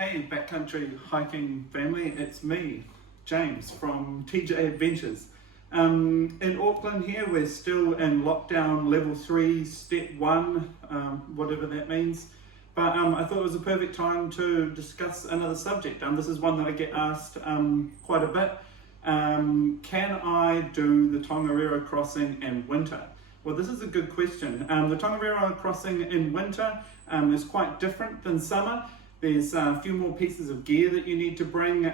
Hey backcountry hiking family, it's me, James from TJ Adventures. In Auckland here, we're still in lockdown level 3, step 1, whatever that means. But I thought it was a perfect time to discuss another subject. This is one that I get asked quite a bit. Can I do the Tongariro crossing in winter? Well, this is a good question. The Tongariro crossing in winter is quite different than summer. There's a few more pieces of gear that you need to bring.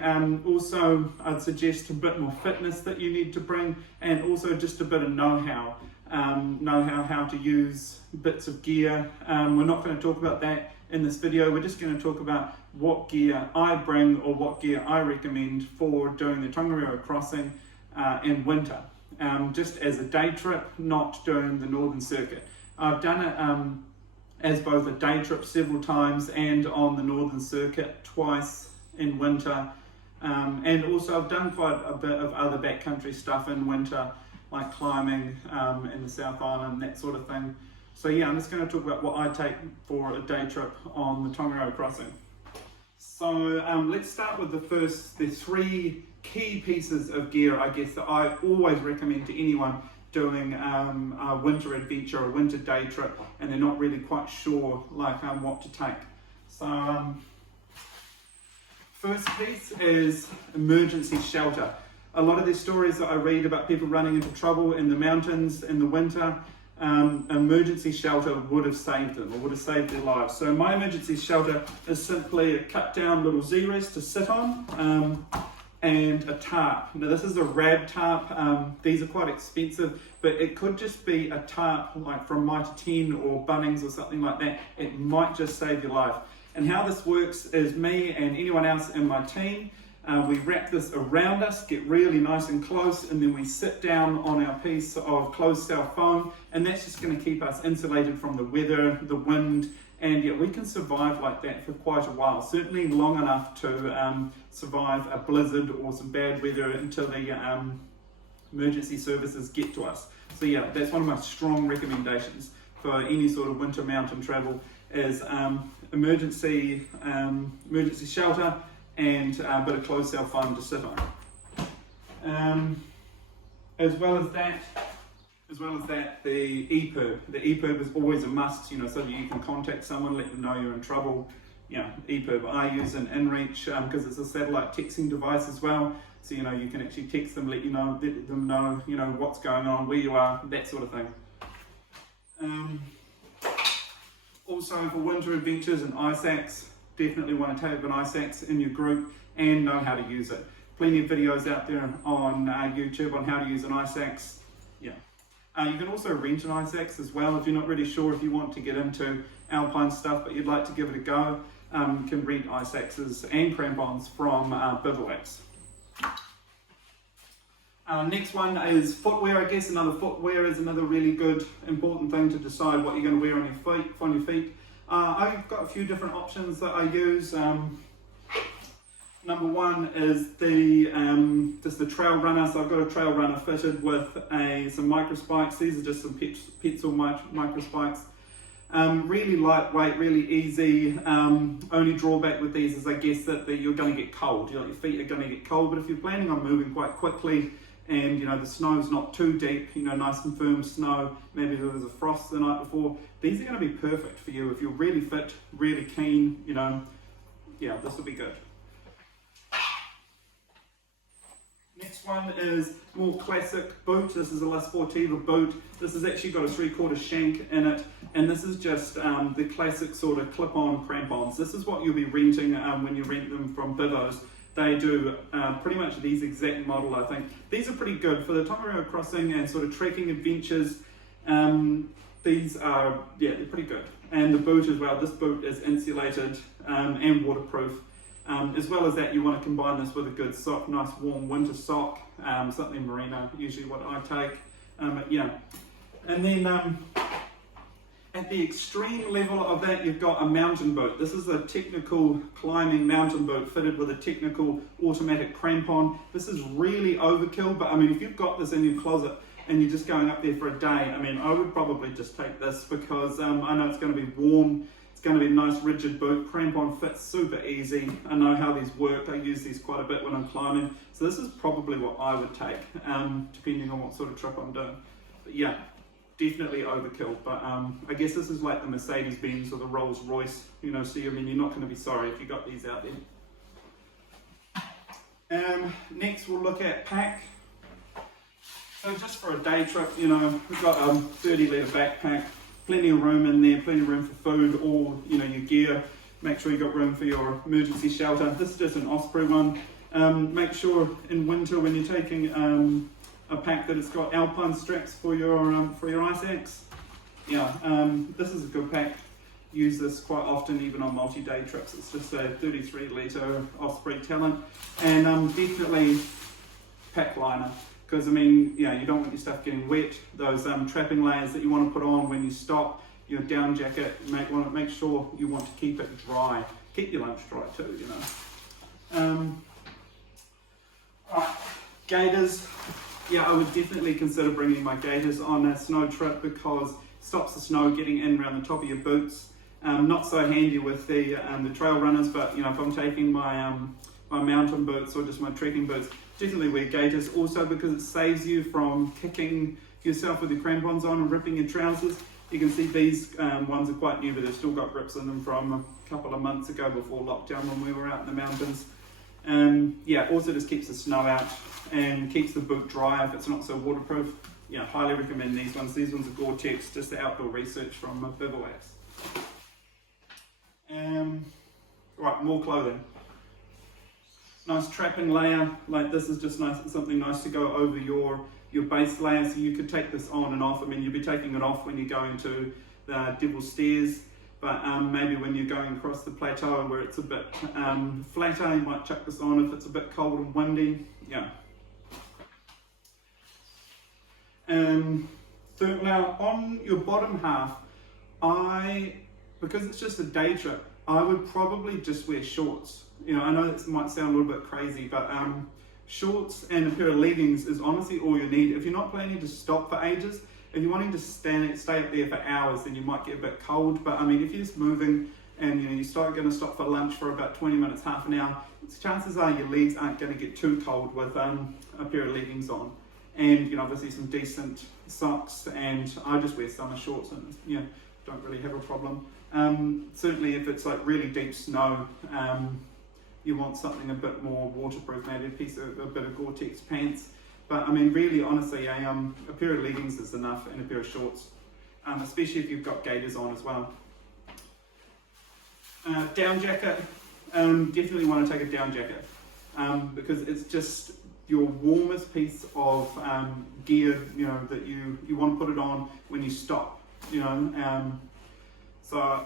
Also, I'd suggest a bit more fitness that you need to bring, and also just a bit of know-how how to use bits of gear. We're not going to talk about that in this video. We're just going to talk about what gear I bring or what gear I recommend for doing the Tongariro crossing in winter. Just as a day trip, not doing the Northern Circuit. I've done it as both a day trip several times and on the Northern Circuit twice in winter. And also I've done quite a bit of other backcountry stuff in winter, like climbing in the South Island, that sort of thing. So yeah, I'm just going to talk about what I take for a day trip on the Tongariro crossing. So let's start with the three key pieces of gear, I guess, that I always recommend to anyone doing a winter adventure, a winter day trip, and they're not really quite sure what to take. So first piece is emergency shelter. A lot of these stories that I read about people running into trouble in the mountains in the winter, emergency shelter would have saved them or would have saved their lives. So my emergency shelter is simply a cut down little Z-rest to sit on. And a tarp. Now this is a rab tarp. These are quite expensive, but it could just be a tarp like from Mitre 10 or Bunnings or something like that. It might just save your life. And how this works is me and anyone else in my team, we wrap this around us, get really nice and close, and then we sit down on our piece of closed cell foam, and that's just going to keep us insulated from the weather, the wind, and yeah, we can survive like that for quite a while, certainly long enough to survive a blizzard or some bad weather until the emergency services get to us. So yeah, that's one of my strong recommendations for any sort of winter mountain travel is emergency shelter and a bit of closed cell foam to sit on. As well as that, the EPIRB. The EPIRB is always a must, so that you can contact someone, let them know you're in trouble. EPIRB. I use an inReach because it's a satellite texting device as well. So you can actually text them, let them know, what's going on, where you are, that sort of thing. Also for winter adventures and ice axe, definitely want to take an ice axe in your group and know how to use it. Plenty of videos out there on YouTube on how to use an ice axe. Yeah. You can also rent an ice axe as well if you're not really sure if you want to get into alpine stuff but you'd like to give it a go. You can rent ice axes and crampons from bivouacs. Next one is footwear. I guess footwear is another really good important thing to decide what you're going to wear on your feet. I've got a few different options that I use. Number one is just the trail runner. So I've got a trail runner fitted with some micro spikes. These are just some Petzl micro spikes. Really lightweight, really easy. Only drawback with these is I guess that you're going to get cold. Your feet are going to get cold, but if you're planning on moving quite quickly and the snow's not too deep, nice and firm snow, maybe there was a frost the night before, these are going to be perfect for you if you're really fit, really keen, yeah, this will be good. Next one is more classic boot. This is a La Sportiva boot. This has actually got a 3/4 shank in it, and this is just the classic sort of clip-on crampons. This is what you'll be renting when you rent them from bivos. They do pretty much these exact model, I think. These are pretty good for the Tongariro crossing and sort of trekking adventures. These are, yeah, they're pretty good. And the boot as well. This boot is insulated and waterproof. As well as that, you want to combine this with a good sock, nice warm winter sock, something merino, usually what I take. Yeah. And then at the extreme level of that, you've got a mountain boot. This is a technical climbing mountain boot fitted with a technical automatic crampon. This is really overkill, but I mean, if you've got this in your closet and you're just going up there for a day, I mean, I would probably just take this because I know it's going to be warm. It's going to be a nice rigid boot, crampon fits super easy. I know how these work, I use these quite a bit when I'm climbing. So this is probably what I would take, depending on what sort of trip I'm doing. But yeah, definitely overkill. But I guess this is like the Mercedes-Benz or the Rolls-Royce, you know, so I mean, you're not going to be sorry if you got these out there. Next we'll look at pack. So just for a day trip, you know, we've got a 30-litre backpack, plenty of room in there, plenty of room for food or, you know, your gear. Make sure you've got room for your emergency shelter. This is just an Osprey one. Make sure in winter when you're taking a pack that it's got alpine straps for your ice axe. Yeah, this is a good pack. Use this quite often even on multi-day trips. It's just a 33-litre Osprey Talent, and definitely pack liner. Because I mean, yeah, you don't want your stuff getting wet. Those trapping layers that you want to put on when you stop, your down jacket, make sure you want to keep it dry. Keep your lunch dry too, you know. Alright, gaiters. Yeah, I would definitely consider bringing my gaiters on a snow trip because it stops the snow getting in around the top of your boots. Not so handy with the trail runners, but you know, if I'm taking my my mountain boots or just my trekking boots, definitely wear gaiters. Also because it saves you from kicking yourself with your crampons on and ripping your trousers. You can see these ones are quite new, but they've still got grips in them from a couple of months ago before lockdown when we were out in the mountains. Yeah, also just keeps the snow out and keeps the boot dry if it's not so waterproof. Yeah, highly recommend these ones. These ones are Gore-Tex, just the outdoor research from Bivouacs. Right, more clothing. Nice trapping layer, like this is just nice, something nice to go over your base layer, so you could take this on and off. I mean, you'll be taking it off when you're going to the Devil's Stairs, but maybe when you're going across the plateau where it's a bit flatter, you might chuck this on if it's a bit cold and windy. Yeah. Now on your bottom half, because it's just a day trip, I would probably just wear shorts. You know, I know this might sound a little bit crazy, but shorts and a pair of leggings is honestly all you need. If you're not planning to stop for ages, if you're wanting to stay up there for hours, then you might get a bit cold. But I mean, if you're just moving and you know you're going to stop for lunch for about 20 minutes, half an hour, chances are your legs aren't going to get too cold with a pair of leggings on, and you know obviously some decent socks. And I just wear summer shorts, and you know don't really have a problem. Certainly, if it's like really deep snow. You want something a bit more waterproof, maybe a bit of Gore-Tex pants. But I mean, really, honestly, a pair of leggings is enough and a pair of shorts, especially if you've got gaiters on as well. Down jacket, definitely want to take a down jacket because it's just your warmest piece of gear, you know, that you want to put it on when you stop, you know. So.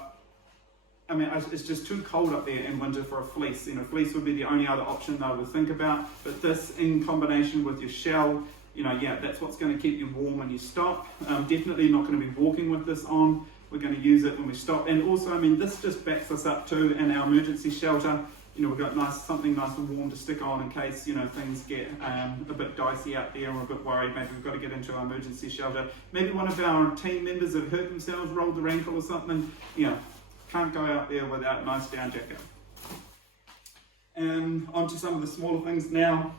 I mean, it's just too cold up there in winter for a fleece. You know, fleece would be the only other option that I would think about. But this, in combination with your shell, you know, yeah, that's what's going to keep you warm when you stop. Definitely not going to be walking with this on. We're going to use it when we stop. And also, I mean, this just backs us up too in our emergency shelter. You know, we've got something nice and warm to stick on in case, you know, things get a bit dicey out there or a bit worried. Maybe we've got to get into our emergency shelter. Maybe one of our team members have hurt themselves, rolled their ankle or something. You know, can't go out there without a nice down jacket. And onto some of the smaller things now.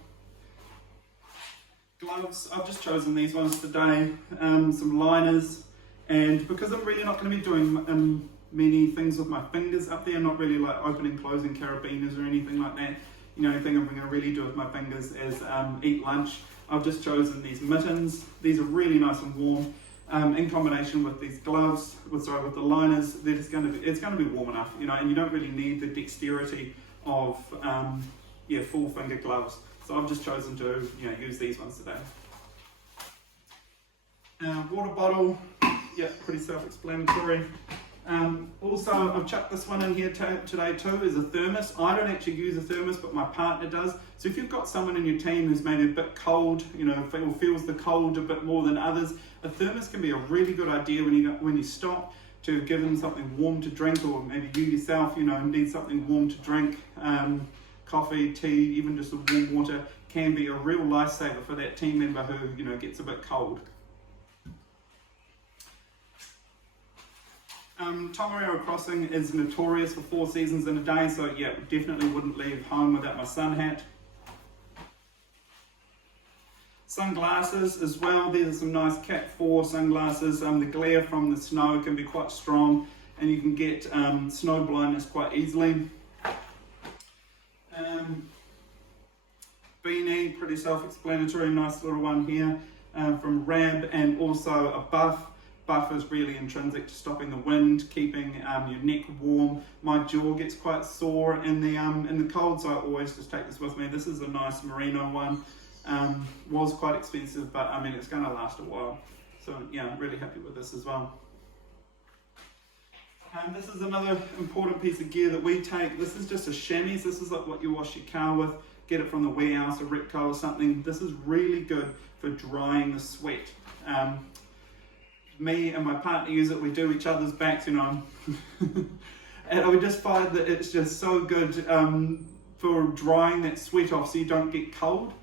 Gloves, I've just chosen these ones today. Some liners, and because I'm really not going to be doing many things with my fingers up there, not really like opening, closing carabiners or anything like that. You know, the only thing I'm going to really do with my fingers is eat lunch. I've just chosen these mittens. These are really nice and warm. In combination with these gloves, with the liners, it's going to be warm enough, you know, and you don't really need the dexterity of full finger gloves. So I've just chosen to use these ones today. Water bottle, yeah, pretty self-explanatory. Also, I've chucked this one in here today too, is a thermos. I don't actually use a thermos, but my partner does. So if you've got someone in your team who's maybe a bit cold, you know, feels the cold a bit more than others, a thermos can be a really good idea when you stop to give them something warm to drink, or maybe you yourself, you know, need something warm to drink. Coffee, tea, even just the warm water can be a real lifesaver for that team member who, you know, gets a bit cold. Tongariro Crossing is notorious for 4 seasons in a day, so yeah, definitely wouldn't leave home without my sun hat. Sunglasses as well, these are some nice Cat 4 sunglasses. The glare from the snow can be quite strong and you can get snow blindness quite easily. Beanie, pretty self-explanatory, nice little one here from Rab, and also a buff. Buff is really intrinsic to stopping the wind, keeping your neck warm. My jaw gets quite sore in the cold, so I always just take this with me. This is a nice merino one. Was quite expensive, but I mean it's going to last a while. So yeah, I'm really happy with this as well. This is another important piece of gear that we take. This is just a chamois. This is like what you wash your car with. Get it from the warehouse or Ripco or something. This is really good for drying the sweat. Me and my partner use it. We do each other's backs, you know. And I just find that it's just so good for drying that sweat off so you don't get cold.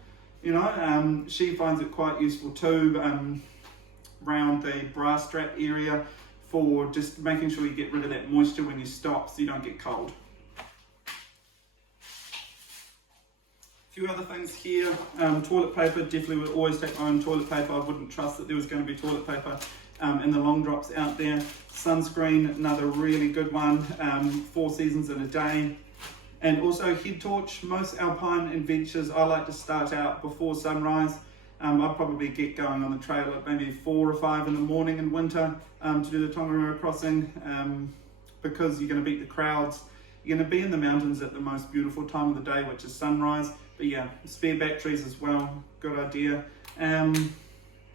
You know, she finds it quite useful too around the bra strap area for just making sure you get rid of that moisture when you stop so you don't get cold. A few other things here, toilet paper, definitely would always take my own toilet paper. I wouldn't trust that there was going to be toilet paper in the long drops out there. Sunscreen, another really good one, 4 seasons in a day. And also head torch. Most alpine adventures I like to start out before sunrise. I'll probably get going on the trail at maybe 4 or 5 in the morning in winter to do the Tongariro crossing because you're going to beat the crowds. You're going to be in the mountains at the most beautiful time of the day, which is sunrise. But yeah, spare batteries as well, good idea.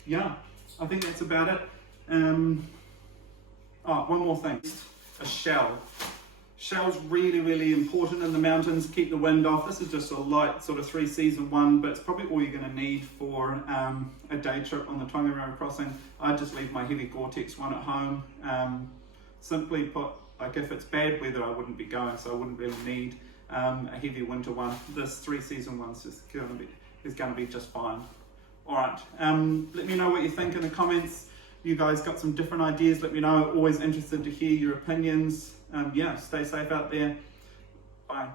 Yeah, I think that's about it. Oh, one more thing, a shell. Shell's really, really important in the mountains, keep the wind off. This is just a light sort of 3-season one, but it's probably all you're going to need for a day trip on the Tongariro crossing. I just leave my heavy Gore-Tex one at home. Simply put, like if it's bad weather, I wouldn't be going, so I wouldn't really need a heavy winter one. This 3-season one's just going to be just fine. All right, let me know what you think in the comments. You guys got some different ideas, let me know. Always interested to hear your opinions. Yeah, stay safe out there. Bye.